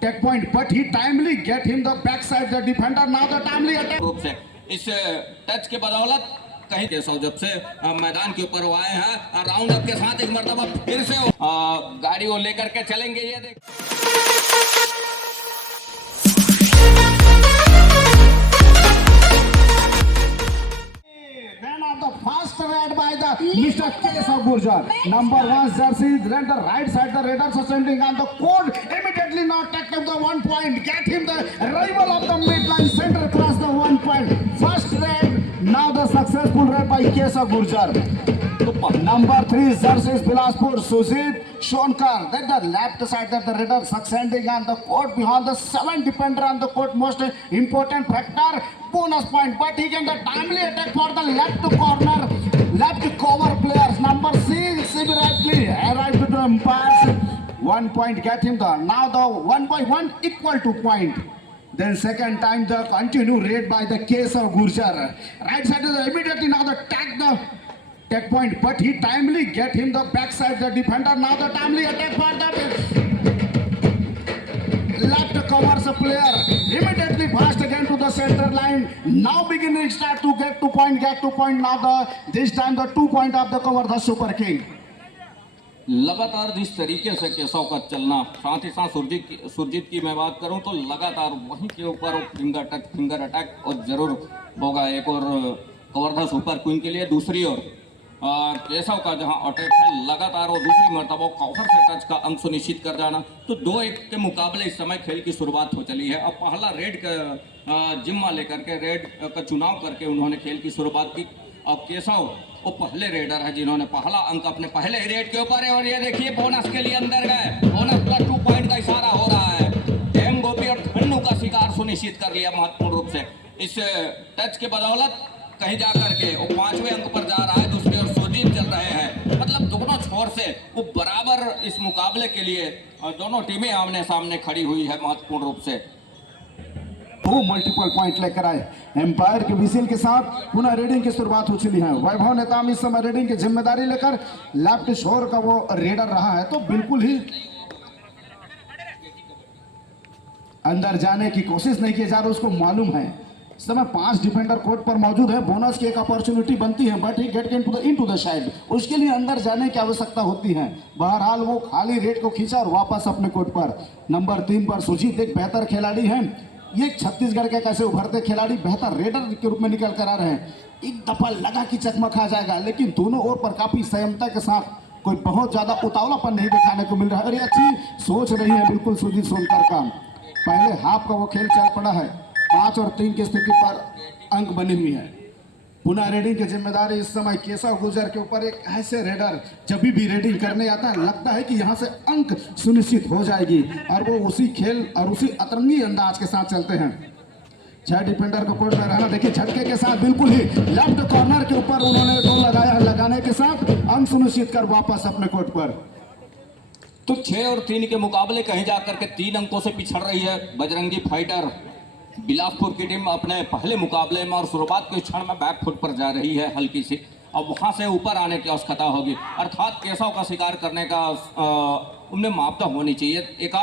Take point, but he timely get him the backside the defender. Now the timely attack. रूप से इस touch के बदौलत कहीं केशव जब से मैदान के ऊपर वो आए हैं राउंड अप के साथ एक मर्तबा फिर से गाड़ी वो लेकर के चलेंगे। ये देख The fast red by the Mr. Keshav Gurjar. Number 1 jersey, then the right side, the Raiders are sending on the code. Immediately now take him the 1 point. Get him the rival of the midline center class the 1 point. First red, now the successful red by Keshav Gurjar. Number 3 jersey, Bilaspur, Sujit Shonkar. Then the left side that the Raiders are sending on the court behind the 7 defender on the court. Most important factor. Bonus point, but he can the timely attack for the left corner, left cover players. Number 6 immediately arrived to the umpires. 1 point get him the now the 1/1 equal to point. Then second time the continue raid by the Keshav Gurjar. Right side is immediately now the tag point, but he timely get him the backside the defender. Now the timely attack for the left covers a player, immediately fast again to the center line. Now beginning start to get to point. Now this time the 2 point of the cover the Super King. लगातार जिस तरीके से केशव का चलना, साथ ही साथ सुरजीत की मैं बात करूं तो लगातार वहीं के ऊपर फिंगर अटैक और जरूर होगा एक और कवर था सुपर क्वीन के लिए। दूसरी ओर केशव का जहां अटैक है लगातार और दूसरी मर्तबा कवर से टच का अंक सुनिश्चित कर जाना। तो 2-1 के मुकाबले इस समय खेल की शुरुआत हो चली है। अब पहला रेड का जिम्मा लेकर के रेड का चुनाव करके उन्होंने खेल की शुरुआत की। अब केशव वो पहले रेडर है जिन्होंने पहला अंक अपने पहले ही रेड के ऊपर है। और ये देखिए बोनस के लिए अंदर गए, बोनस प्लस 2 पॉइंट का इशारा हो रहा है। एम गोपी और खन्नू का शिकार सुनिश्चित कर लिया महत्वपूर्ण रूप से इस टच के बदौलत। कहीं जा करके वो 5वें अंक पर जा रहा है, दूसरी ओर सुरजीत चल रहे हैं। मतलब दोनों छोर से वो बराबर इस मुकाबले के लिए दोनों टीमें आमने सामने खड़ी हुई है महत्वपूर्ण रूप से। वो मल्टीपल पॉइंट लेकर आए एम्पायर के विजिल के साथ पुनः रेडिंग की शुरुआत हो चुकी है। वैभव नेताम इस समय रेडिंग की जिम्मेदारी लेकर लेफ्ट शोर का वो रेडर रहा है, तो बिल्कुल ही अंदर जाने की कोशिश नहीं की जा रही। उसको मालूम है इस समय 5 डिफेंडर कोर्ट पर मौजूद है, बोनस की एक अपॉर्चुनिटी बनती है, but he get into the side, उसके लिए अंदर जाने की आवश्यकता होती है। बहरहाल वो खाली रेड को खींचा और वापस अपने कोर्ट पर। नंबर 3 पर सुजीत एक बेहतर खिलाड़ी है, ये छत्तीसगढ़ के कैसे उभरते खिलाड़ी बेहतर रेडर के रूप में निकल कर आ रहे हैं। एक दफा लगा कि चकमा खा जाएगा, लेकिन दोनों ओर पर काफी संयमता के साथ कोई बहुत ज्यादा उतावलापन नहीं दिखाने को मिल रहा है। और ये अच्छी सोच रही है बिल्कुल सुजीत सोनकर का। पहले हाफ का वो खेल चल पड़ा है, 5 और 3 की स्थिति पर अंक बनी हुई है। पुनः रेडिंग की जिम्मेदारी इस समय केशव गुर्जर के ऊपर। एक ऐसे रेडर जब भी रेडिंग करने आता है लगता है कि यहाँ से अंक सुनिश्चित हो जाएगी, और वो उसी खेल और उसी अतरंगी अंदाज के साथ चलते हैं। 6 डिफेंडर को कोर्ट में रहना, देखिए झटके के साथ बिल्कुल ही लेफ्ट कॉर्नर के ऊपर उन्होंने गोल लगाया है, लगाने के साथ अंक सुनिश्चित कर वापस अपने कोर्ट पर। तो 6 और 3 के मुकाबले कहीं जाकर के 3 अंकों से पिछड़ रही है बजरंगी फाइटर। बिलासपुर की टीम अपने पहले मुकाबले में और शुरुआत के क्षण में बैकफुट पर जा रही है हल्की सी। अब वहां से ऊपर आने की आवश्यकता होगी, अर्थात केशव का शिकार करने का उनमें मापता होनी चाहिए। एक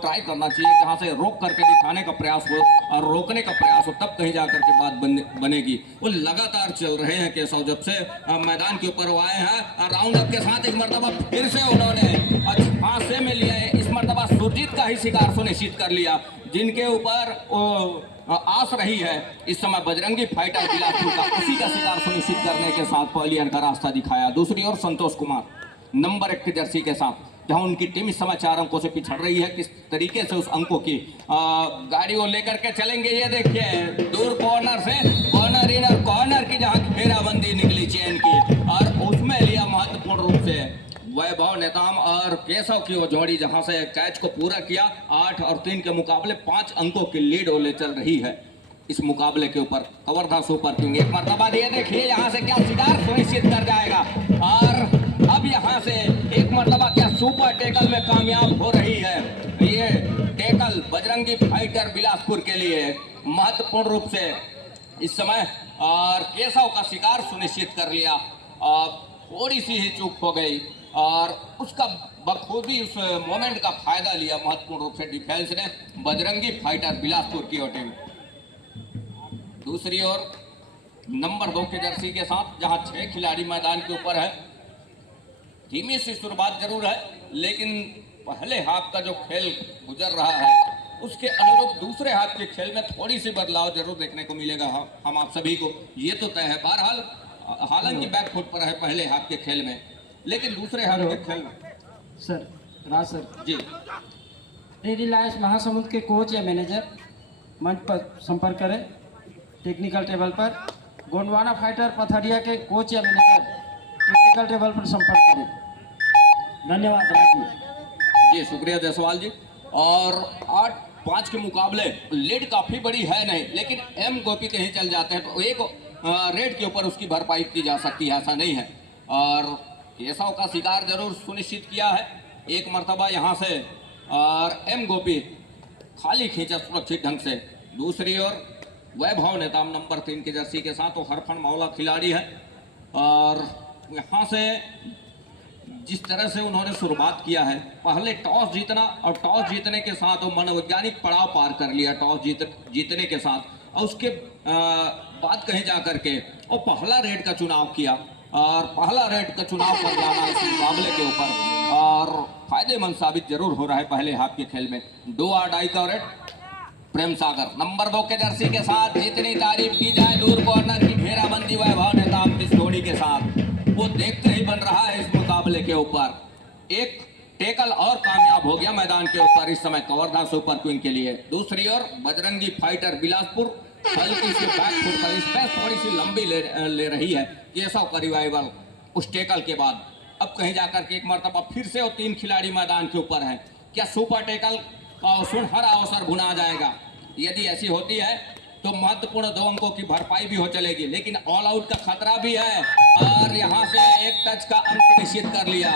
ट्राई करना चाहिए जहां से रोक करके दिखाने का प्रयास हो और रोकने का प्रयास हो, तब कहीं जाकर के बात बनेगी। वो लगातार चल रहे हैं केशव जब से मैदान के ऊपर वो आए हैं राउंड अप के साथ। एक मरतबा फिर से उन्होंने हाथ में लिया है, इस मरतबा सुरजीत का ही शिकार सुनिश्चित कर लिया, जिनके ऊपर आस रही है इस समय बजरंगी फाइटर बिलासपुर का। उसी का शिकार सुनिश्चित करने के साथ पहली अंक का रास्ता दिखाया। दूसरी ओर संतोष कुमार नंबर 1 की जर्सी के साथ, जहां उनकी टीम इस समय 4 अंकों से पिछड़ रही है, किस तरीके से उस अंकों की गाड़ी वो लेकर के चलेंगे। ये देखिए दूर कॉर्नर से कॉर्नर इन और कॉर्नर की जहां घेराबंदी निकली चेन की, और उसमें लिया महत्वपूर्ण रूप से वैभव नेताम और केशव की वो जोड़ी, जहां से कैच को पूरा किया। 8 और 3 के मुकाबले 5 अंकों की लीड वो ले चल रही है इस मुकाबले के ऊपर। कवर्धा सुपर किंग एक मरतबा दिए, देखिए यहाँ से क्या शिकार सुनिश्चित कर जाएगा, और अब यहाँ से एक मरतबा क्या सुपर टेकल में कामयाब हो रही है। ये टेकल बजरंगी फाइटर बिलासपुर के लिए महत्वपूर्ण रूप से इस समय, और केशव का शिकार सुनिश्चित कर लिया। थोड़ी सी ही चूक हो गई और उसका बखूबी उस मोमेंट का फायदा लिया महत्वपूर्ण रूप से डिफेंस ने बजरंगी फाइटर बिलासपुर की टीम। दूसरी ओर नंबर 2 के जर्सी के साथ जहां 6 खिलाड़ी मैदान के ऊपर है, धीमी सी शुरुआत जरूर है, लेकिन पहले हाफ का जो खेल गुजर रहा है उसके अनुरूप दूसरे हाफ के खेल में थोड़ी सी बदलाव जरूर देखने को मिलेगा हम आप सभी को, ये तो तय है। बहरहाल हालांकि बैक फुट पर है पहले हाफ के खेल में, लेकिन दूसरे हाफ के खेल में सर राज सर जी डेरी लायंस महासमुंद के कोच या मैनेजर मंच पर संपर्क करें टेक्निकल टेबल पर। गोंडवाना फाइटर पथरिया के कोच या मैनेजर टेक्निकल टेबल पर संपर्क करें। धन्यवाद राज जी, शुक्रिया जायसवाल जी। और 8-5 के मुकाबले लीड काफी बड़ी है नहीं, लेकिन एम गोपी कहीं चल जाते हैं तो एक रेड के ऊपर उसकी भरपाई की जा सकती है, ऐसा नहीं है। और केशव का शिकार जरूर सुनिश्चित किया है एक मर्तबा यहाँ से, और एम गोपी खाली खींचा सुरक्षित ढंग से। दूसरी ओर वैभव नेताम नंबर 3 के जर्सी के साथ वो हरफन मौला खिलाड़ी है, और यहाँ से जिस तरह से उन्होंने शुरुआत किया है, पहले टॉस जीतना और टॉस जीतने के साथ वो मनोवैज्ञानिक पड़ाव पार कर लिया टॉस जीतने के साथ, और उसके बाद कहीं जा करके वो पहला रेड का चुनाव किया, और पहला रेड का चुनाव कर लाना इस मुकाबले के ऊपर और फायदेमंद साबित जरूर हो रहा है पहले हाफ के खेल में। 2 आडाई का रेड प्रेम सागर नंबर 2 के जर्सी के साथ, जितनी तारीफ की जाए दूर कॉर्नर की घेराबंदी वैभव नेताम इस जोड़ी के साथ वो देखते ही बन रहा है। इस मुकाबले के ऊपर एक टेकल और कामयाब हो गया मैदान के ऊपर इस समय कवर्धा सुपर क्वीन के लिए। दूसरी ओर बजरंगी फाइटर बिलासपुर हल्की सी बैक फुट पर स्पेस थोड़ी सी लंबी ले रही है। केशव का रिवाइवल उस टेकल के बाद अब कहीं जाकर के एक मरतबा फिर से वो 3 खिलाड़ी मैदान के ऊपर हैं। क्या सुपर टेकल का सुनहरा अवसर भुना जाएगा? यदि ऐसी होती है तो महत्वपूर्ण 2 अंकों की भरपाई भी हो चलेगी, लेकिन ऑल आउट का खतरा भी है, और यहाँ से एक टच का अंक निश्चित कर लिया,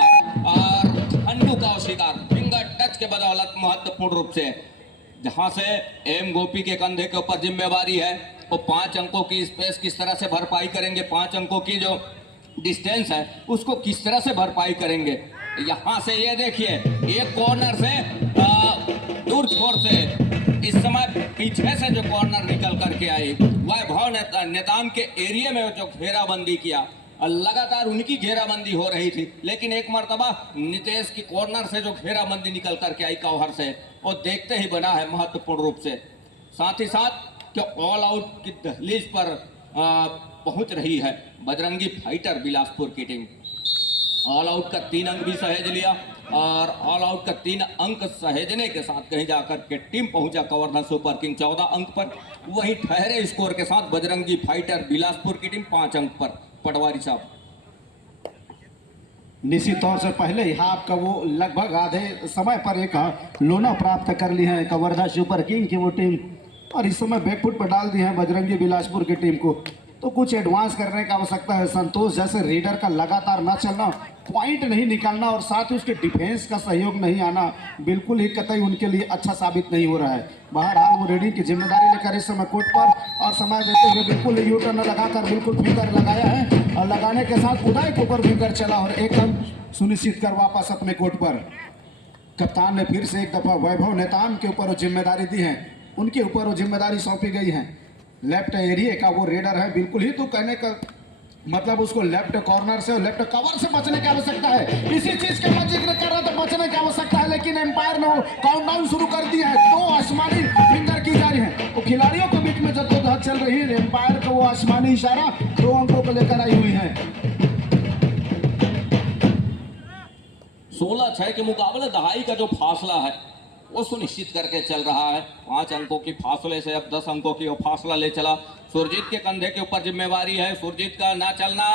और खंडू का शिकार फिंगर टच के बदौलत महत्वपूर्ण रूप से, जहाँ से एम गोपी के कंधे के ऊपर जिम्मेवारी है वो 5 अंकों की स्पेस किस तरह से भरपाई करेंगे, 5 अंकों की जो डिस्टेंस है उसको किस तरह से भरपाई करेंगे। यहाँ से ये देखिए एक कॉर्नर से दूर छोर से इस समय पीछे से जो कॉर्नर निकल करके आई, वैभव नेताम के एरिया में जो घेराबंदी किया, लगातार उनकी घेराबंदी हो रही थी, लेकिन एक मर्तबा नितेश की कॉर्नर से जो घेराबंदी निकल करके आई कवर से, वो देखते ही बना है महत्वपूर्ण रूप से। साथ ही साथ कि ऑल आउट की दहलीज पर पहुंच रही है बजरंगी फाइटर बिलासपुर की टीम। ऑल आउट का 3 अंक भी सहेज लिया, और ऑल आउट का 3 अंक सहेजने के साथ कहीं जाकर के टीम पहुंचा कवर्धा सुपर किंग 14 अंक पर। वहीं ठहरे स्कोर के साथ बजरंगी फाइटर बिलासपुर की टीम 5 अंक पर। पटवारी साहब, निश्चित तौर से पहले ही हाफ का वो लगभग आधे समय पर एक लोना प्राप्त कर ली है कवर्धा सुपर किंग की वो टीम, और इस समय बैकफुट पर डाल दी है बजरंगी बिलासपुर की टीम को। तो कुछ एडवांस करने की आवश्यकता है। संतोष जैसे रीडर का लगातार ना चलना, पॉइंट नहीं निकालना, और साथ ही उसके डिफेंस का सहयोग नहीं आना बिल्कुल ही कतई उनके लिए अच्छा साबित नहीं हो रहा है। बहरहाल वो रीडिंग की जिम्मेदारी लेकर इस समय कोर्ट पर और समय देते हुए बिल्कुल यू टर्न लगाकर बिल्कुल फिंगर लगाया है, और लगाने के साथ उदय के ऊपर फिंगर चला और एक रन सुनिश्चित कर वापस अपने कोर्ट पर। कप्तान ने फिर से एक दफा वैभव नेताम के ऊपर वो जिम्मेदारी दी है, उनके ऊपर वो जिम्मेदारी सौंपी गई है। लेफ्ट एरिया का वो रेडर है, बिल्कुल ही तो कहने का मतलब उसको लेफ्ट कॉर्नर से और लेफ्ट कवर से बचने की आवश्यकता है। इसी चीज का मैं जिक्र कर रहा था, बचने की आवश्यकता है, लेकिन एम्पायर ने वो काउंटडाउन शुरू कर दिया है। 2 आसमानी फिंगर की जा रही है, वो खिलाड़ियों के बीच में जद्दोजहद चल रही है। एम्पायर का वो आसमानी इशारा 2 अंकों को लेकर आई हुई है। 16-6 के मुकाबले दहाई का जो फासला है वो सुनिश्चित करके चल रहा है। 5 अंकों की फासले से अब 10 अंकों की वो फासला ले चला। सुरजीत के कंधे के ऊपर जिम्मेवारी है, सुरजीत का ना चलना,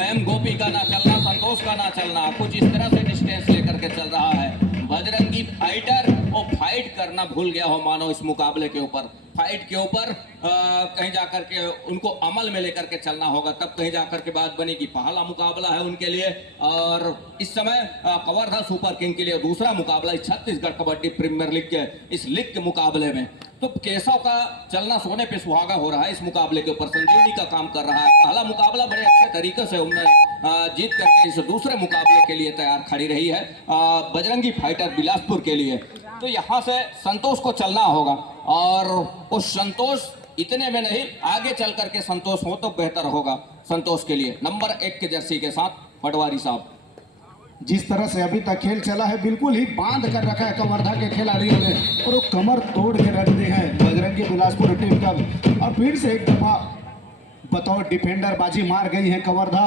एम गोपी का ना चलना, संतोष का ना चलना, कुछ इस तरह से डिस्टेंस लेकर के चल रहा है। बजरंगी फाइटर वो फाइट करना भूल गया हो मानो इस मुकाबले के ऊपर। फाइट के ऊपर कहीं जाकर के उनको अमल में लेकर के चलना होगा, तब कहीं जाकर के बात बनेगी। पहला मुकाबला है उनके लिए, और इस समय कवर्धा सुपर किंग के लिए दूसरा मुकाबला छत्तीसगढ़ कबड्डी प्रीमियर लीग के इस लीग के मुकाबले में। तो केशव का चलना सोने पे सुहागा हो रहा है इस मुकाबले के ऊपर, संजीवनी का काम कर रहा है। पहला मुकाबला बड़े अच्छे तरीके से उन्होंने जीत करके इस दूसरे मुकाबले के लिए तैयार खड़ी रही है बजरंगी फाइटर बिलासपुर के लिए। तो यहाँ से संतोष को चलना होगा और उस संतोष इतने में नहीं, आगे चल करके संतोष हो तो बेहतर होगा संतोष के लिए। नंबर 1 के जर्सी के साथ पटवारी साहब। जिस तरह से अभी तक खेल चला है बिल्कुल ही बांध कर रखा है कवर्धा के खिलाड़ियों ने और वो कमर तोड़ के रख दी है बजरंगी बिलासपुर टीम का। और फिर से एक दफा बतौर डिफेंडर बाजी मार गई है कवर्धा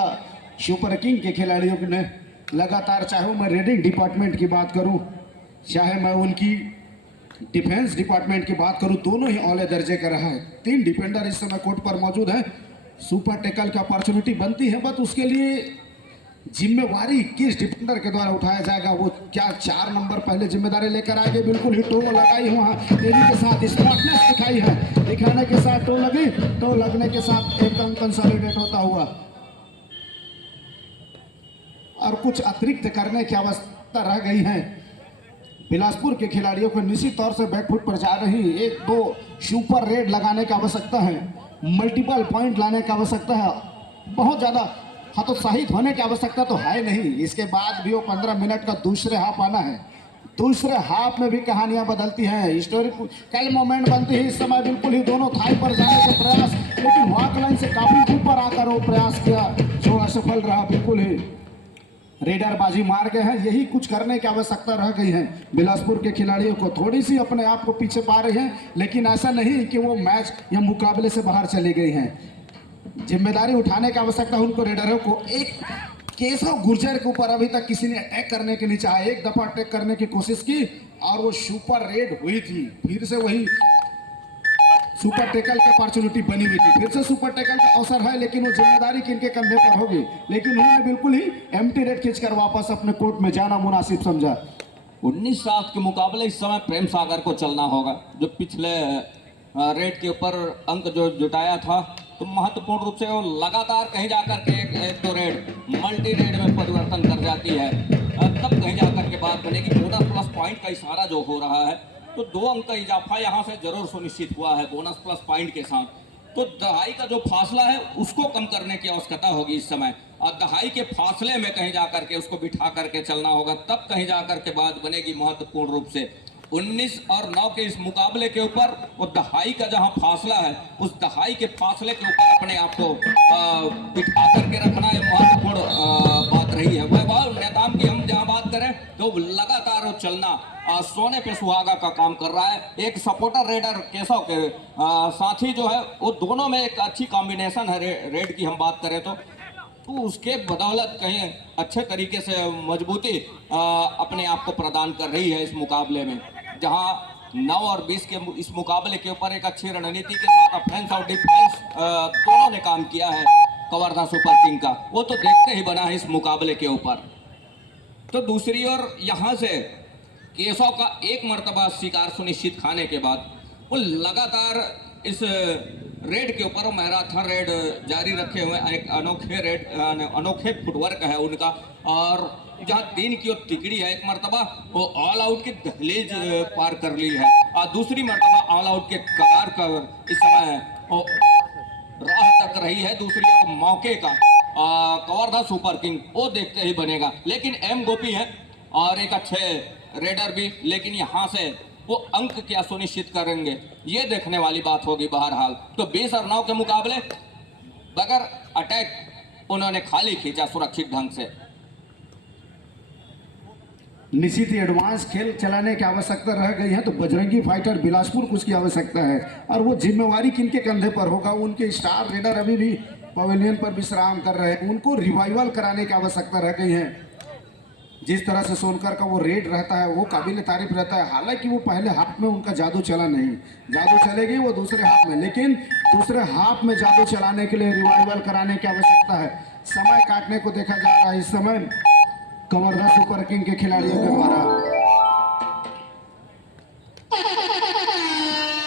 सुपर किंग के खिलाड़ियों ने लगातार। चाहे मैं रेडिंग डिपार्टमेंट की बात करूं, चाहे मैं उनकी डिफेंस डिपार्टमेंट की बात करूं, दोनों ही औले दर्जे का रहा है। 3 डिफेंडर इस समय कोर्ट पर मौजूद हैं। सुपर टैकल की अपॉर्चुनिटी बनती है, बट उसके लिए जिम्मेवारी किस डिफेंडर के द्वारा उठाया जाएगा, वो क्या 4 नंबर पहले जिम्मेदारी लेकर आएंगे। बिल्कुल ही टो लगाई वहाँ तेजी के साथ स्मार्टनेस दिखाई है, दिखाने के साथ टो लगी, टो लगने के साथ एक अंक कंसोलिडेट होता हुआ और कुछ अतिरिक्त करने की आवश्यकता रह गई है बिलासपुर के खिलाड़ियों को। निश्चित तौर से बैकफुट पर जा रही 1-2 सुपर रेड लगाने की आवश्यकता है, मल्टीपल पॉइंट लाने की आवश्यकता है, बहुत ज़्यादा हतोत्साहित होने की आवश्यकता तो है नहीं। इसके बाद भी वो 15 मिनट का दूसरे हाफ आना है। दूसरे हाफ में भी कहानियां बदलती हैं, हिस्टोरिक कल मोमेंट बनती है। इस समय बिल्कुल ही दोनों थाई पर जाने का प्रयास, लेकिन वॉक लाइन से काफी ऊपर आकर वो प्रयास किया, जो असफल रहा। बिल्कुल ही रेडर बाजी मार गए हैं। यही कुछ करने की आवश्यकता रह गई है बिलासपुर के खिलाड़ियों को। थोड़ी सी अपने आप को पीछे पा रहे हैं, लेकिन ऐसा नहीं कि वो मैच या मुकाबले से बाहर चली गई हैं। जिम्मेदारी उठाने की आवश्यकता उनको रेडरों को। एक केशव गुर्जर के ऊपर अभी तक किसी ने अटैक करने की नहीं चाहा, एक दफा अटैक करने की कोशिश की और वो सुपर रेड हुई थी। फिर से वही सुपर टैकल की अपॉर्चुनिटी बनी हुई थी, फिर से सुपर टैकल का अवसर है, लेकिन वो जिम्मेदारी किनके कंधे पर होगी। लेकिन उन्होंने बिल्कुल ही एम्प्टी रेड खींचकर वापस अपने कोर्ट में जाना मुनासिब समझा। 19-7 के मुकाबले इस समय प्रेम सागर को चलना होगा, जो पिछले रेड के ऊपर अंक जो जुटाया था, तो महत्वपूर्ण रूप से वो लगातार कहीं जाकर के एक तो रेड मल्टी रेड में परिवर्तन कर जाती है, तब कहीं जाकर के बात बनेगी। बोनस प्लस पॉइंट का इशारा जो हो रहा है, तो 2 अंक का इजाफा यहाँ से जरूर सुनिश्चित हुआ है बोनस प्लस पॉइंट के साथ। तो दहाई का जो फासला है उसको कम करने की आवश्यकता होगी इस समय, और दहाई के फासले में कहीं जाकर के उसको बिठा करके चलना होगा, तब कहीं जाकर के बात बनेगी महत्वपूर्ण रूप से। 19 और 9 के इस मुकाबले के ऊपर वो दहाई का जहां फासला है, उस दहाई के फासले के ऊपर अपने आप को बिठा करके रखना एक महत्वपूर्ण बात रही है। वह नेताम की हम जहां बात करें तो लगातार चलना सोने पे सुहागा का काम कर रहा है। एक सपोर्टर रेडर केशव के साथी जो है, वो दोनों में एक अच्छी कॉम्बिनेशन है। रेड की हम बात करें तो उसके बदौलत कहीं अच्छे तरीके से मजबूती अपने आप को प्रदान कर रही है इस मुकाबले में, जहां 9 और 20 के इस मुकाबले के ऊपर एक अच्छी रणनीति के साथ ऑफेंस और डिफेंस दोनों ने काम किया है कवर्धा सुपर किंग का, वो तो देखते ही बना है इस मुकाबले के ऊपर। तो दूसरी ओर यहाँ से केशव का एक मर्तबा शिकार सुनिश्चित खाने के बाद वो लगातार इस रेड के ऊपर मैराथन रेड जारी रखे हुए, एक अनोखे फुटवर्क है उनका। और जहाँ 3 की ओर तिकड़ी है, एक मर्तबा वो ऑल आउट की दहलीज पार कर ली है, और दूसरी मर्तबा ऑल आउट के कगार कर इस समय वो राह तक रही है। दूसरी ओर मौके का कवर्धा सुपर किंग वो देखते ही बनेगा, लेकिन एम गोपी है और एक अच्छे रेडर भी, लेकिन यहाँ से वो अंक क्या सुनिश्चित करेंगे ये देखने वाली बात होगी बहरहाल। तो 20 और 9 के मुकाबले बगैर अटैक उन्होंने खाली खींचा सुरक्षित ढंग से। निश्चित ही एडवांस खेल चलाने की आवश्यकता रह गई है, तो बजरंगी फाइटर बिलासपुर को उसकी आवश्यकता है, और वो जिम्मेवारी किनके कंधे पर होगा। उनके स्टार रेडर अभी भी पवेलियन पर विश्राम कर रहे हैं, उनको रिवाइवल कराने की आवश्यकता रह गई है। जिस तरह से सोनकर का वो रेड रहता है वो काबिल तारीफ रहता है। हालांकि वो पहले हाफ में उनका जादू चला नहीं, जादू चलेगी वो दूसरे हाफ में, लेकिन दूसरे हाफ में जादू चलाने के लिए रिवाइवल कराने की आवश्यकता है। समय काटने को देखा जा रहा है इस समय कवर्धा सुपर किंग के खिलाड़ियों के द्वारा।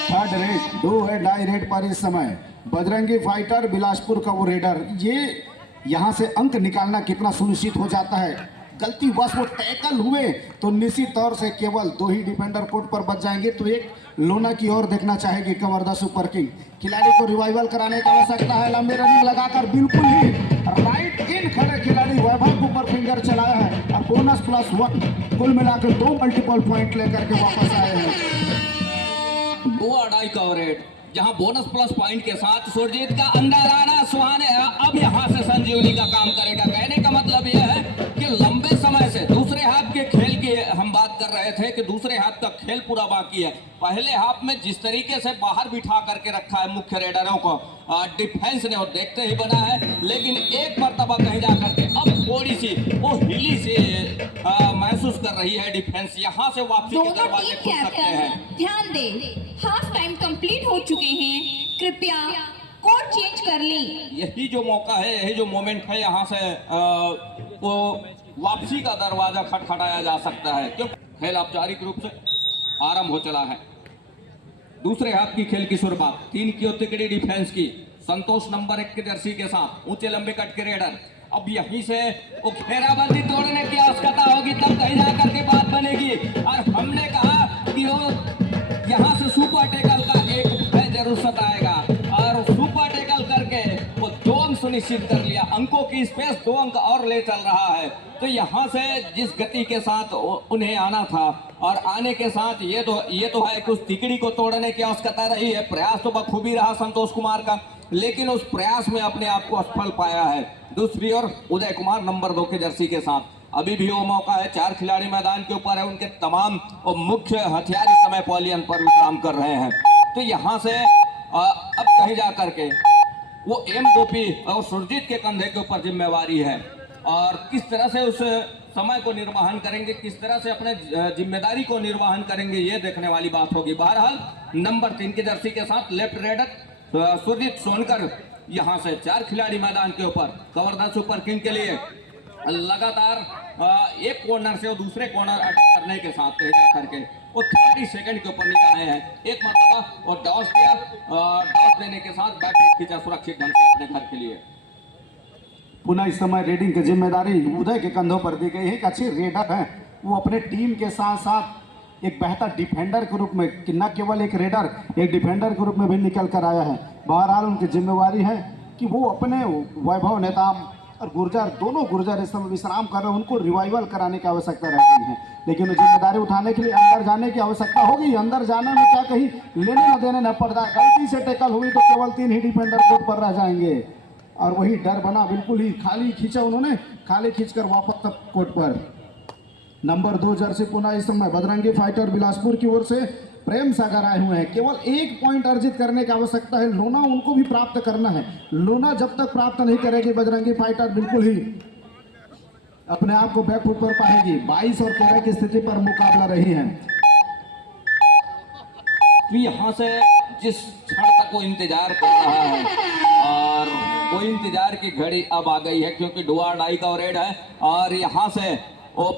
थर्ड रेड 2 है डाई रेड पर इस समय बजरंगी फाइटर बिलासपुर का वो रेडर, ये यहाँ से अंक निकालना कितना सुनिश्चित हो जाता है। गलती बस वो टैकल हुए तो निश्चित तौर से केवल 2 ही डिफेंडर कोर्ट पर बच जाएंगे, तो एक लोना की ओर देखना चाहेगी कवर्धा सुपर किंग। खिलाड़ी को रिवाइवल कराने की आवश्यकता है, लंबे रनिंग लगाकर बिल्कुल ही राइट इन खड़े खिलाड़ी वैभव के ऊपर फिंगर चलाया है और बोनस +1 कुल मिलाकर 2 मल्टीपल पॉइंट लेकर के वापस आए हैं। 2 कवरेज जहां बोनस प्लस पॉइंट के साथ सुरजीत का अंदर आना सुहाने अब यहां से संजीवनी का काम करेगा। कहने का मतलब यह है कि लंबे समय से दूसरे हाथ के खेल की हम बात कर रहे थे कि दूसरे हाथ का खेल पूरा बाकी है। पहले हाफ में जिस तरीके से बाहर बिठा करके रखा है मुख्य रेडरों को डिफेंस ने वो देखते ही बना है, लेकिन एक मर्तबा कहीं जाकर के अब थोड़ी सी वो हिली से महसूस कर रही है डिफेंस। यहाँ से वापसी के दरवाजे खुल सकते हैं। ध्यान दे, हाफ टाइम कंप्लीट हो चुके हैं, कृपया कोड चेंज कर लें। यही जो मौका है, यही जो मोमेंट है, यहाँ से वो वापसी का दरवाजा खटखटाया जा सकता है क्योंकि खेल औपचारिक रूप से आरंभ हो चला है। दूसरे हाफ की खेल की शुरुआत 3 की तिकड़ी डिफेंस की संतोष नंबर 1 के जर्सी के साथ ऊंचे लंबे कट के रेडर। अब यहीं से वो घेराबंदी तोड़ने की आवश्यकता होगी, तब कहीं जाकर के बात बनेगी। और हमने कहा कि वो यहाँ से सुपर टेकल का एक है जरूर सताएगा और सुपर टेकल करके वो 2 अंक सुनिश्चित कर लिया। अंकों की स्पेस 2 अंक और ले चल रहा है। तो यहाँ से जिस गति के साथ उन्हें आना था और आने के साथ ये तो है कि उस तिकड़ी को तोड़ने की आवश्यकता रही है। प्रयास तो बखूबी रहा संतोष कुमार का, लेकिन उस प्रयास में अपने आप को असफल पाया है। दूसरी ओर उदय कुमार नंबर 2 के जर्सी के साथ अभी भी वो मौका है। 4 खिलाड़ी मैदान के ऊपर है, उनके तमाम मुख्य हथियार इस समय पॉलियन पर विश्राम कर रहे हैं। तो यहाँ से अब कहीं जा करके वो एम गोपी और सुरजीत के कंधे के ऊपर जिम्मेवारी है और किस तरह से उस समय को निर्वहन करेंगे, किस तरह से अपने जिम्मेदारी को निर्वहन करेंगे, ये देखने वाली बात होगी। बहरहाल नंबर 3 के जर्सी के साथ लेफ्ट रेडर सुरजीत सोनकर यहाँ से 4 खिलाड़ी मैदान के ऊपर कवर्धा सुपर किंग के लिए लगातार एक कॉर्नर से वो दूसरे कॉर्नर अटैक करने के साथ करके वो 30 सेकंड के ऊपर निकाले हैं। एक मरतबा और टॉस दिया, टॉस देने के साथ बैट खींचा सुरक्षित ढंग से अपने घर के लिए। पुनः इस समय रेडिंग की जिम्मेदारी उदय के कंधों पर दी गई है। एक अच्छे रेडर हैं, वो अपने टीम के साथ साथ एक बेहतर डिफेंडर के रूप में, कि न केवल एक रेडर, एक डिफेंडर के रूप में भी निकल कर आया है। बहरहाल उनकी जिम्मेवारी है कि वो अपने वैभव नेताम और गुर्जर, दोनों गुर्जर इस समय विश्राम कर रहे हैं, उनको रिवाइवल कराने की आवश्यकता रहती है। लेकिन जिम्मेदारी उठाने के लिए अंदर जाने की आवश्यकता होगी। अंदर जाने में क्या कहीं लेने न देने न पड़ता, गलती से टैकल हुई तो केवल 3 ही डिफेंडर कोर्ट पर रह जाएंगे और वही डर बना। बिल्कुल ही खाली खींचा उन्होंने, खाली खींचकर वापस तक कोर्ट पर। नंबर 2 जर्सी पुनः इस समय बजरंगी फाइटर बिलासपुर की ओर से प्रेम सागर आए हुए हैं। केवल 1 पॉइंट अर्जित करने की आवश्यकता है। लोना उनको भी प्राप्त करना है। लोना जब तक प्राप्त नहीं करेगी बजरंगी फाइटर बिल्कुल ही अपने आप को बैकफुट पर पाएगी। 22 और 13 की स्थिति पर मुकाबला रही है। तो यहाँ से जिस क्षण तक वो इंतजार कर रहा है और वो इंतजार की घड़ी अब आ गई है क्योंकि डू और डाई का रेड है और यहाँ से वो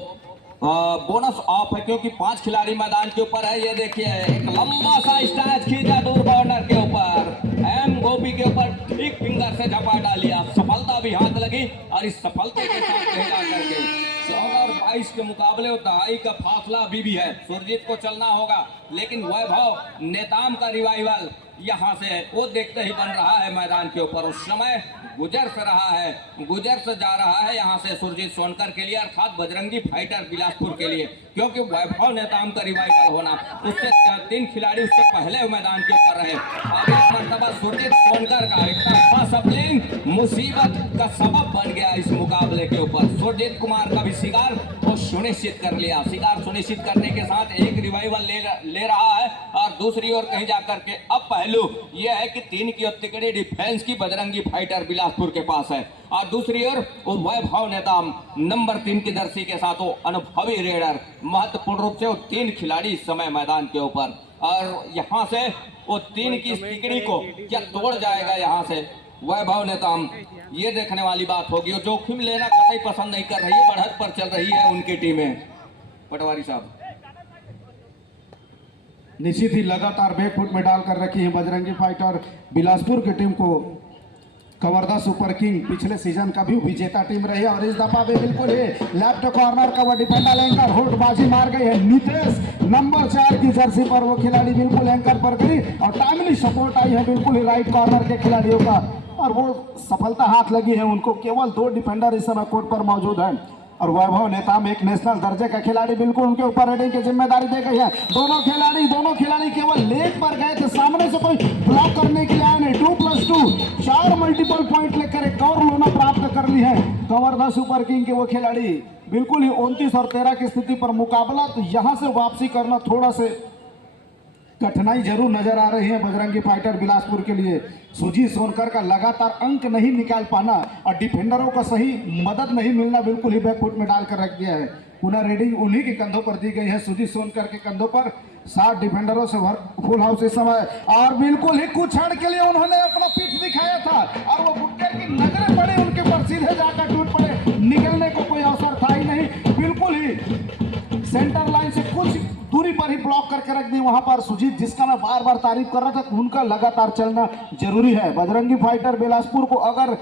बोनस ऑफ है क्योंकि 5 खिलाड़ी मैदान के ऊपर है। ये देखिए एक लंबा सा स्टैच खींचा दूर कॉर्नर के ऊपर, एम गोपी के ऊपर ठीक फिंगर से झपा डालिया, सफलता भी हाथ लगी और इस सफलता के साथ कहला करके 14 और 22 के मुकाबले दहाई का फासला अभी भी है। सुरजीत को चलना होगा, लेकिन वैभव नेताम का रिवाइवल यहाँ से वो देखते ही बन रहा है मैदान के ऊपर। उस समय गुजर से रहा है, गुजर से जा रहा है यहाँ से सुरजीत सोनकर के लिए अर्थात बजरंगी फाइटर बिलासपुर के लिए, क्योंकि वैभव नेताम का रिवाइवल होना, उससे 3 खिलाड़ी उससे पहले मैदान के ऊपर रहे और एक मरतबा सुरजीत सोनकर का एक सफलिंग मुसीबत का सबब बन गया इस मुकाबले के ऊपर। सुरजीत कुमार का भी शिकार वो सुनिश्चित कर लिया। शिकार सुनिश्चित करने के साथ एक रिवाइवल ले रहा है और दूसरी ओर कहीं जाकर के अब पहलू यह है कि 3 की तिकड़ी डिफेंस की बजरंगी फाइटर बिलासपुर के पास है और दूसरी ओर वो वैभव नेताम नंबर 3 की जर्सी के साथ वो अनुभवी रेडर, महत्वपूर्ण रूप से वो 3 खिलाड़ी इस समय मैदान के ऊपर और यहाँ से वो 3 की तिकड़ी को क्या तोड़ जाएगा यहाँ से वैभव नेताम, ये देखने वाली बात होगी। और जोखिम लेना कतई पसंद नहीं कर रही है, बढ़त पर चल रही है उनकी टीमें। पटवारी साहब निश्चित ही लगातार बैकफुट में डालकर रखी है बजरंगी फाइटर बिलासपुर की टीम को। कवर्धा सुपर किंग पिछले सीजन का भी विजेता टीम रही है और इस दफा भी बिल्कुल ही लेफ्ट कॉर्नर का वो डिफेंडर एंकर होल्डबाजी मार गई है। नितेश नंबर 4 की जर्सी पर वो खिलाड़ी बिल्कुल एंकर पर गई और टाइमली सपोर्ट आई है बिल्कुल ही राइट कॉर्नर के खिलाड़ियों का और वो सफलता हाथ लगी है उनको। केवल 2 डिफेंडर इस समय कोर्ट पर मौजूद हैं और वैभव नेताम एक नेशनल दर्जे का खिलाड़ी बिल्कुल उनके ऊपर रेडिंग की जिम्मेदारी दे गई है। दोनों खिलाड़ी केवल लेग पर गए थे, सामने से कोई ब्लॉक करने के लिए आए नहीं। 2+2 4 मल्टीपल पॉइंट लेकर एक और लोना प्राप्त कर ली है कवर्धा सुपर किंग के वो खिलाड़ी। बिल्कुल ही 29 और 13 की स्थिति पर मुकाबला, तो यहां से वापसी करना थोड़ा से कठिनाई जरूर नजर आ रही है बजरंगी फाइटर बिलासपुर के लिए। सुजीत सोनकर का लगातार अंक नहीं निकाल पाना और डिफेंडरों का सही मदद नहीं मिलना बिल्कुल ही बैकफुट में डालकर रख दिया है। पुनः रेडिंग उन्हीं के कंधों पर दी गई है, सुजीत सोनकर के कंधों पर। 7 डिफेंडरों से फुल हाउस इस समय और बिल्कुल ही कुछ क्षण के लिए उन्होंने अपना पीठ दिखाया था और वो बुक्के की नजरें पड़े उनके पर, सीधे जाकर टूट पड़े। निकलने को कोई अवसर था ही नहीं, बिल्कुल ही सेंटर लाइन से कुछ दूरी पर ही ब्लॉक करके रख दी वहां पर सुजीत, जिसका मैं बार बार तारीफ कर रहा था। उनका लगातार चलना जरूरी है। बजरंगी फाइटर बिलासपुर को अगर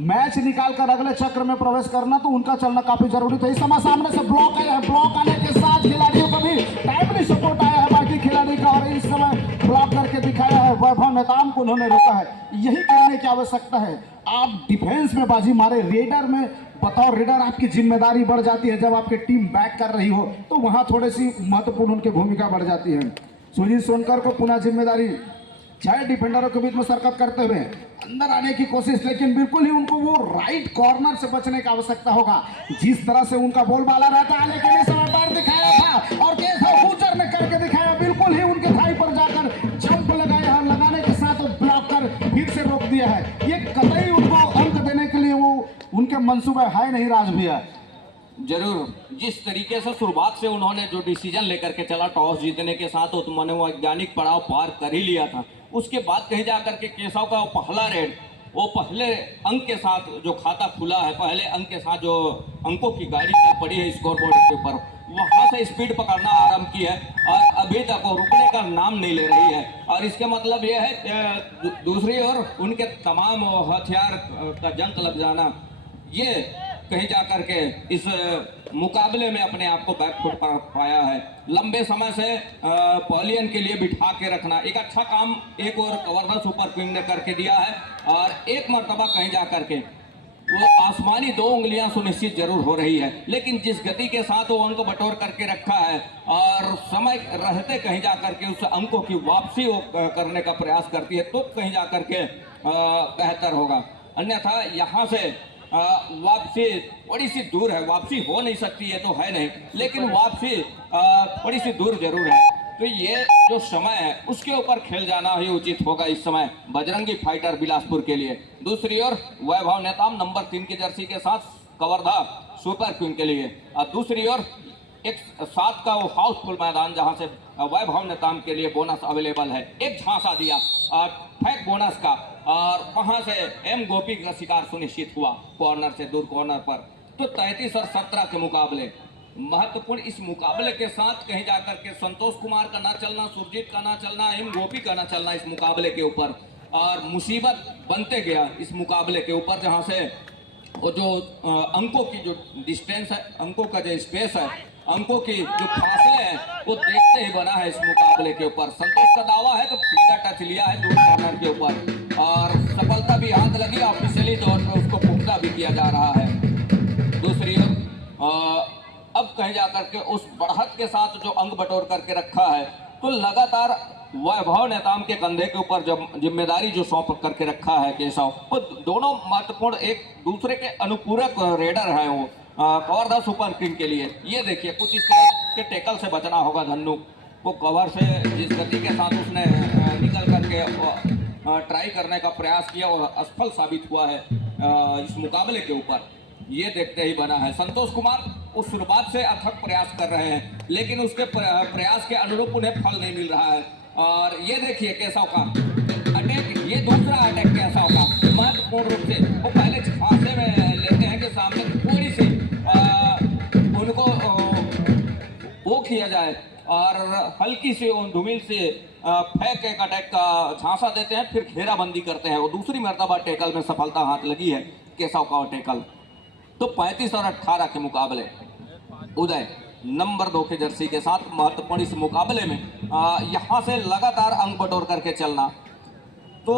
मैच निकाल कर अगले चक्र में प्रवेश करना तो उनका चलना काफी जरूरी था। इस समय सामने से ब्लॉक आया है, ब्लॉक आने के साथ खिलाड़ियों को भी टाइमली सपोर्ट आया है बाकी खिलाड़ी का और इस समय ब्लॉक करके दिखाया है वैभव नेताम को उन्होंने रोका है। यही करने की आवश्यकता है। आप डिफेंस में बाजी मारे, रेडर में बतौर रेडर आपकी जिम्मेदारी बढ़ जाती है। जब आपकी टीम बैक कर रही हो तो वहां थोड़ी सी महत्वपूर्ण उनकी भूमिका बढ़ जाती है। सुजीत सोनकर को पुनः जिम्मेदारी 6 डिफेंडरों के बीच में सरकत करते हुए अंदर आने की कोशिश, लेकिन बिल्कुल ही उनको वो राइट कॉर्नर से बचने की आवश्यकता होगा। जिस तरह से उनका बोलबाला रहता है, लेकिन इस समय पैर दिखाया था और केशव गुर्जर ने करके दिखाया, बिल्कुल ही उनके थाई पर जाकर जंप लगाया है, लगाने के साथ वो ब्लॉक कर फिर से रोक दिया है। ये कतई उनको अंक देने के लिए वो उनके मंसूबे है नहीं राज भैया। जरूर, जिस तरीके से शुरुआत से उन्होंने जो डिसीजन लेकर के चला, टॉस जीतने के साथ तो मनोवैज्ञानिक पड़ाव पार कर ही लिया था। उसके बाद कहीं जाकर के केशव का पहला रेड, वो पहले अंक के साथ जो खाता खुला है, पहले अंक के साथ जो अंकों की गाड़ी चल पड़ी है स्कोर बोर्ड के ऊपर, वहां से स्पीड पकड़ना आरंभ की है और अभी तक वो रुकने का नाम नहीं ले रही है। और इसके मतलब ये है दूसरी ओर उनके तमाम हथियार का जंग लग जाना, ये कहीं जाकर के इस मुकाबले में अपने आप को बैकफुट पर पाया है। लंबे समय से पॉलियन के लिए बिठा के रखना एक अच्छा काम एक और कवर्धा सुपर किंग ने करके दिया है और एक मर्तबा कहीं जाकर के वो आसमानी 2 उंगलियां सुनिश्चित जरूर हो रही है, लेकिन जिस गति के साथ वो अंक बटोर करके रखा है और समय रहते कहीं जाकर के उस अंकों की वापसी वो करने का प्रयास करती है तो कहीं जाकर के बेहतर होगा। अन्यथा यहाँ से वापसी थोड़ी सी दूर है, वापसी हो नहीं सकती है तो है नहीं, लेकिन वापसी थोड़ी सी दूर जरूर है। तो ये जो समय है उसके ऊपर खेल जाना ही उचित होगा इस समय बजरंगी फाइटर बिलासपुर के लिए। दूसरी ओर वैभव नेताम नंबर 3 की जर्सी के साथ कवर्धा सुपर किंग के लिए, और दूसरी ओर एक 7 का वो हाउसफुल मैदान जहां से वैभव नेताम के लिए बोनस अवेलेबल है। एक झांसा दिया और फैक बोनस का और वहां से एम गोपी का शिकार सुनिश्चित हुआ कॉर्नर से दूर कॉर्नर पर। तो 33 और 17 के मुकाबले महत्वपूर्ण, इस मुकाबले के साथ कहीं जाकर के संतोष कुमार का ना चलना, सुरजीत का ना चलना, एम गोपी का ना चलना इस मुकाबले के ऊपर और मुसीबत बनते गया इस मुकाबले के ऊपर, जहां से वो जो अंकों की जो डिस्टेंस है, अंकों का जो स्पेस है, अंकों की जो फासले हैं वो देखते ही बना है इस मुकाबले के ऊपर। संतोष का दावा है तो फिंगर टच लिया है दूर कॉर्नर के ऊपर और सफलता भी हाथ लगी, ऑफिशियली तौर पर उसको पुख्ता भी किया जा रहा है। दूसरी ओर अब कहीं जाकर के उस बढ़त के साथ जो अंक बटोर करके रखा है तो लगातार वैभव नेताम के कंधे के ऊपर जब जिम्मेदारी जो सौंप करके रखा है केशव, वो दोनों महत्वपूर्ण एक दूसरे के अनुपूरक रेडर हैं वो कवर्धा सुपर किंग के लिए। ये देखिए कुछ इस तरह के टैकल से बचना होगा धन्नू को। कवर से जिस गति के साथ उसने निकल करके ट्राई करने का प्रयास किया और असफल साबित हुआ है इस मुकाबले के ऊपर, ये देखते ही बना है। संतोष कुमार उस शुरुआत से अथक प्रयास कर रहे हैं लेकिन उसके प्रयास के अनुरूप उन्हें फल नहीं मिल रहा है। और ये देखिए केशव का अटैक, ये दूसरा अटैक केशव का महत्वपूर्ण रूप से वो पहले झांसे में लेते हैं कि सामने थोड़ी सी उनको वो किया जाए और हल्की सी धूमिल से फेंक एक अटैक का झांसा देते हैं, फिर घेराबंदी करते हैं। वो दूसरी मर्तबा टैकल में सफलता हाथ लगी है केशव का टैकल। तो 35 और 18 के मुकाबले उदय नंबर 2 के जर्सी के साथ महत्वपूर्ण इस मुकाबले में यहां से लगातार अंक बटोर करके चलना तो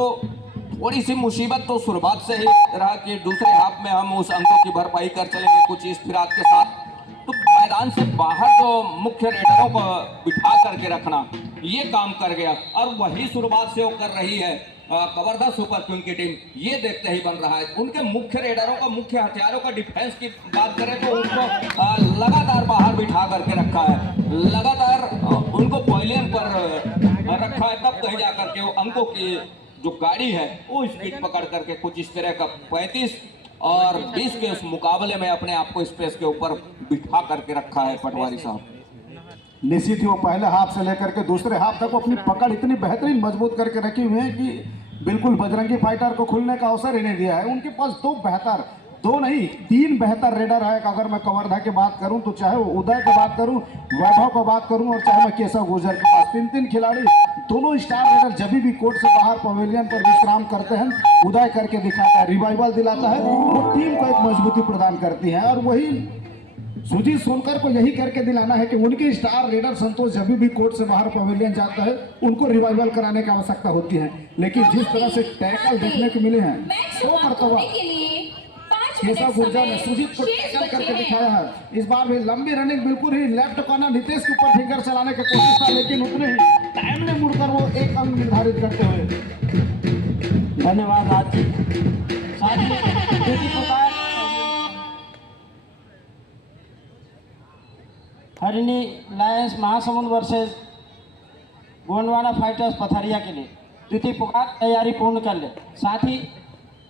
थोड़ी सी मुसीबत तो शुरुआत से ही रहा कि दूसरे हाफ में हम उस अंकों की भरपाई कर चलेंगे कुछ इस फिराक के साथ। तो मैदान से बाहर जो मुख्य रेडरों को बिठा करके रखना ये काम कर गया, और वही शुरुआत से वो कर रही है कवर्धा सुपर क्वीन की टीम। ये देखते ही बन रहा है उनके मुख्य रेडरों का, मुख्य हथियारों का डिफेंस की बात करें तो उनको लगातार बाहर बिठा करके रखा है, लगातार उनको पॉइलियन पर रखा है, तब कहीं जाकर के वो अंकों की जो गाड़ी है वो स्पीड पकड़ करके कुछ इस तरह का 35 और 20 के उस मुकाबले में अपने आप को स्पेस के ऊपर बिठा करके रखा है पटवारी साहब। निश्चित ही वो पहले हाफ से लेकर के दूसरे हाफ तक वो अपनी पकड़ इतनी बेहतरीन मजबूत करके रखी हुई है कि बिल्कुल बजरंगी फाइटर को खुलने का अवसर ही नहीं दिया है। उनके पास दो नहीं 3 बेहतर रेडर है। अगर मैं कवर्धा की बात करूं तो चाहे वो उदय की बात करूं, वैभव की बात करूं, और चाहे मैं केशव गुर्जर के पास 3 खिलाड़ी, दोनों स्टार रेडर जब भी कोर्ट से बाहर पवेलियन पर विश्राम करते हैं, उदय करके दिखाता है, रिवाइवल दिलाता है, वो टीम को एक मजबूती प्रदान करती है। और वही सुजीत सोनकर को यही करके दिलाना है कि उनके स्टार रेडर संतोष जब भी कोर्ट से बाहर पवेलियन जाता है उनको रिवाइवल कराने की आवश्यकता होती है। लेकिन जिस तरह से टैकल देखने को मिले हैं, तो मरतबा केशव गुर्जर ने सुजीत को टैकल करके दिखाया है। इस बार भी लंबी रनिंग, बिल्कुल ही लेफ्ट कॉर्नर नितेश के ऊपर फिंगर चलाने की कोशिश था, लेकिन उतने ही टाइम में मुड़कर वो एक अंक निर्धारित करते हुए। धन्यवाद Raj ji. Harini lions Mahasamund versus Gondwana fighters Pathariya के लिए द्वितीय पुकार तैयारी पूर्ण कर ले। साथ ही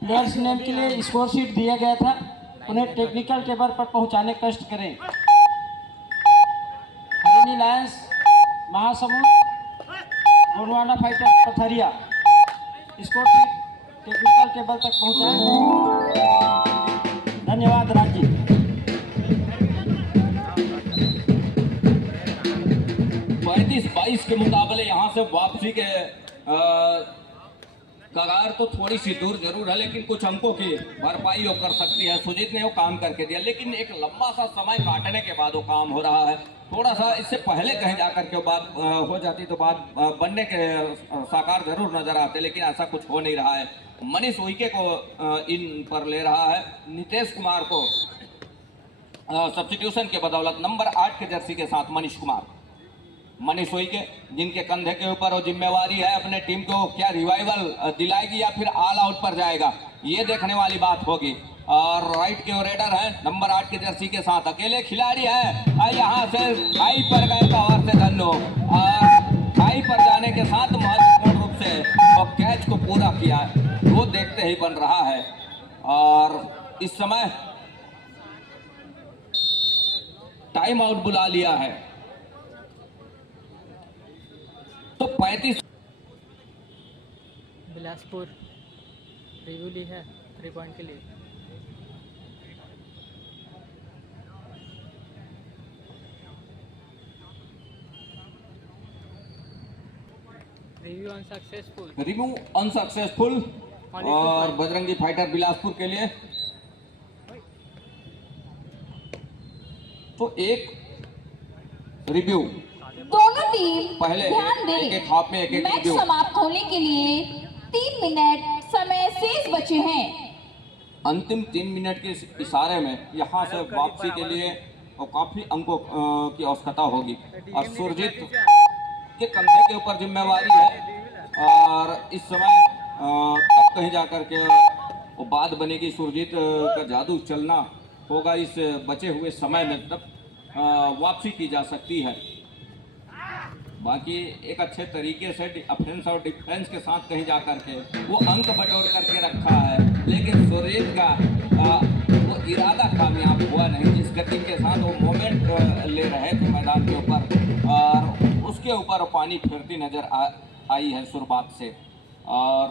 प्लेयर्स नेम के लिए स्कोर शीट दिया गया था, उन्हें टेक्निकल टेबल पर पहुंचाने कष्ट करें। Harini lions Mahasamund Gondwana fighters Pathariya score sheet technical table तक पहुंचाएं। धन्यवाद राज जी। 35-22 के मुकाबले यहाँ से वापसी के कगार तो थोड़ी सी दूर जरूर है, लेकिन कुछ अंकों की भरपाई वो कर सकती है। सुजीत ने वो काम करके दिया, लेकिन एक लंबा सा समय काटने के बाद वो काम हो रहा है। थोड़ा सा इससे पहले कहीं जाकर के बात हो जाती तो बात बनने के साकार जरूर नजर आते, लेकिन ऐसा कुछ हो नहीं रहा है। मनीष उइके को इन पर ले रहा है, नितेश कुमार को सब्स्टिट्यूशन के बदौलत नंबर 8 के जर्सी के साथ मनीष उइके, जिनके कंधे के ऊपर वो जिम्मेवारी है अपने टीम को क्या रिवाइवल दिलाएगी या फिर ऑल आउट पर जाएगा, ये देखने वाली बात होगी। और राइट के रेडर है नंबर 8 के जर्सी के साथ अकेले खिलाड़ी है, यहाँ से हाई पर गए पावर से धन्नो, और हाई पर जाने के साथ महत्वपूर्ण रूप से वो कैच को पूरा किया, वो देखते ही बन रहा है। और इस समय टाइम आउट बुला लिया है, तो 35 बिलासपुर रिव्यू ली है 3 पॉइंट के लिए। रिव्यू अनसक्सेसफुल और बजरंगी फाइटर बिलासपुर के लिए तो एक रिव्यू दोनों टीम पहले ध्यान दें, एक हाफ में एक मैच रिव्यू। समाप्त होने के लिए 3 मिनट समय शेष बचे हैं। अंतिम 3 मिनट के इशारे में यहाँ से वापसी के लिए और काफी अंकों की आवश्यकता होगी, और सुरजीत के कंधे के ऊपर जिम्मेवारी है, और इस समय तब कहीं जाकर के वो बात बनेगी। सुरजीत का जादू चलना होगा इस बचे हुए समय में, तब वापसी की जा सकती है। बाकी एक अच्छे तरीके से ऑफेंस और डिफेंस के साथ कहीं जाकर के वो अंक बटोर करके रखा है, लेकिन सुरजीत का वो इरादा कामयाब हुआ नहीं। जिस गति के साथ वो मोमेंट ले रहे थे मैदान के ऊपर, और उसके ऊपर पानी फिरती नजर आई है शुरुआत से। और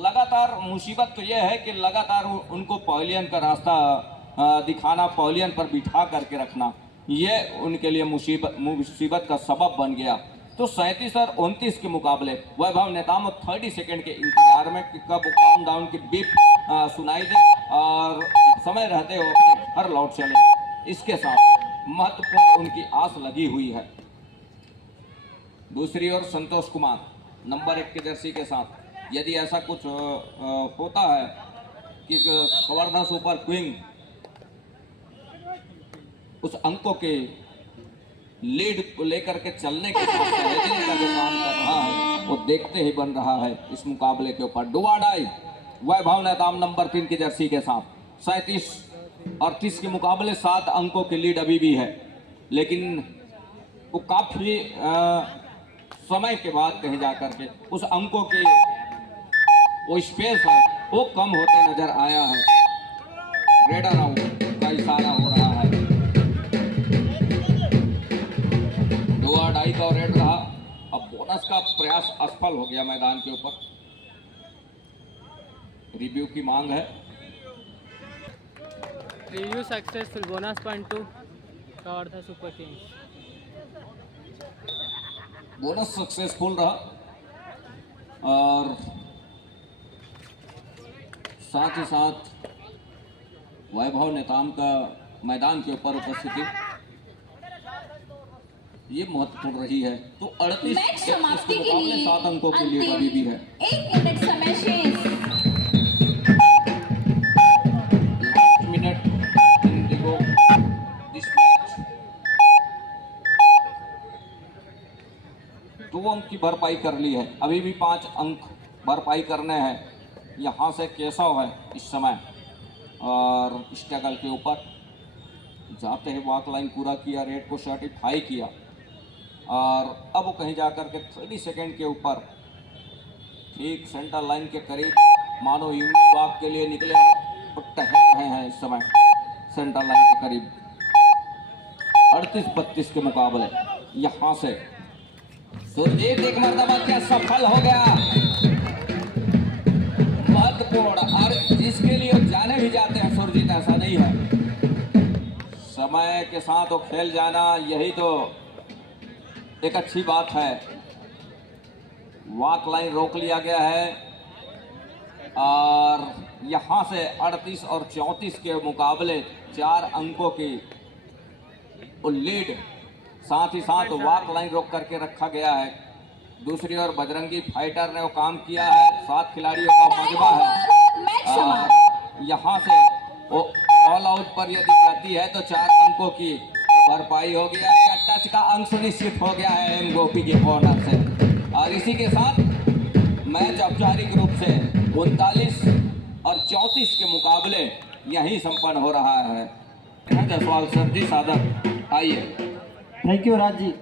लगातार मुसीबत तो ये है कि लगातार उनको पवेलियन का रास्ता दिखाना, पवेलियन पर बिठा करके रखना, ये उनके लिए मुसीबत का सबब बन गया। तो 37 और 29 के मुकाबले वैभव नेताम 30 सेकंड के इंतजार में कि कब काउंट डाउन की बीप सुनाई दे और समय रहते हो अपने घर लौट चले, इसके साथ महत्वपूर्ण उनकी आस लगी हुई है। दूसरी ओर संतोष कुमार नंबर 1 के जर्सी के साथ यदि ऐसा कुछ होता है कि कवर्धा सुपर क्वीन उस अंकों के लीड को लेकर के चलने के साथ मैनेजिंग का जो काम कर रहा है वो देखते ही बन रहा है इस मुकाबले के ऊपर। डुवाडाई वैभव नेताम नंबर 3 की जर्सी के साथ 37-38 के मुकाबले 7 अंकों की लीड अभी भी है, लेकिन वो काफी समय के बाद कहीं जा करके उस अंकों के वो स्पेस है वो कम होते नजर आया है। रेडर आउट का इशारा हो रहा है। डुवाडाई का रेड रहा। अब बोनस का प्रयास असफल हो गया मैदान के ऊपर। रिव्यू की मांग है। Review successful, bonus point 2 Kawardha super Kings. Bonus successful रहा और साथ ही साथ वैभव नेताम का मैदान के ऊपर उपस्थिति ये महत्वपूर्ण रही है। तो 38 मैच समाप्ति के लिए 7 अंकों की लीड अभी भी है। 1 मिनट समय शेष। लास्ट मिनट देखो दिस मैच 2 अंक की भरपाई कर ली है, अभी भी 5 अंक भरपाई करने हैं। यहाँ से केशव है इस समय और स्ट्रगल के ऊपर जाते हैं, वॉक लाइन पूरा किया, रेड को सर्टिफाई किया और अब वो कहीं जाकर के 30 सेकेंड के ऊपर ठीक सेंटर लाइन के करीब मानो यूनियन वॉक के लिए निकले और टहल रहे हैं इस समय सेंटर लाइन के करीब। 38-32 के मुकाबले यहाँ से सुरजीत एक मरतबा क्या सफल हो गया, महत्वपूर्ण। और जिसके लिए जाने भी जाते हैं सुरजीत, ऐसा नहीं है, समय के साथ वो खेल जाना यही तो एक अच्छी बात है। वॉक लाइन रोक लिया गया है और यहाँ से 38 और 34 के मुकाबले 4 अंकों की लीड, साथ ही साथ वॉक लाइन रोक करके रखा गया है। दूसरी ओर बजरंगी फाइटर ने वो काम किया है, 7 खिलाड़ियों का मजबा है और यहाँ से वो ऑल आउट पर यदि जाती है तो 4 अंकों की भरपाई हो गया। टच का अंक सुनिश्चित हो गया है एम गोपी के कॉर्नर से और इसी के साथ मैच औपचारिक रूप से 39 और 34 के मुकाबले यही संपन्न हो रहा है। जसवाल सर जी सादर आइए। Thank you Raj ji.